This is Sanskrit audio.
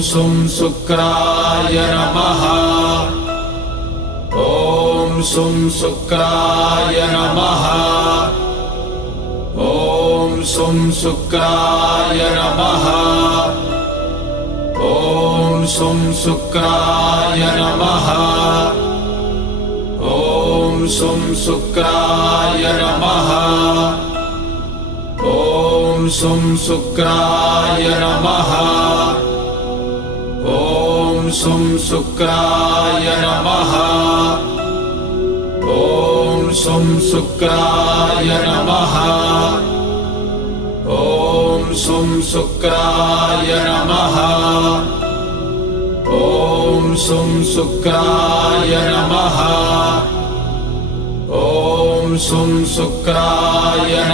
सुं शुक्राय नमः। ॐ सुं शुक्राय नमः। ॐ सुं शुक्राय नमः। ॐ सुं शुक्राय नमः। ॐ सुं शुक्राय नमः। ॐ सुं शुक्राय नमः। ॐ सुं शुक्राय नमः। ॐ सुं शुक्राय नमः। ॐ सुं शुक्राय नमः। ॐ सुं शुक्राय नमः। ॐ सुं शुक्राय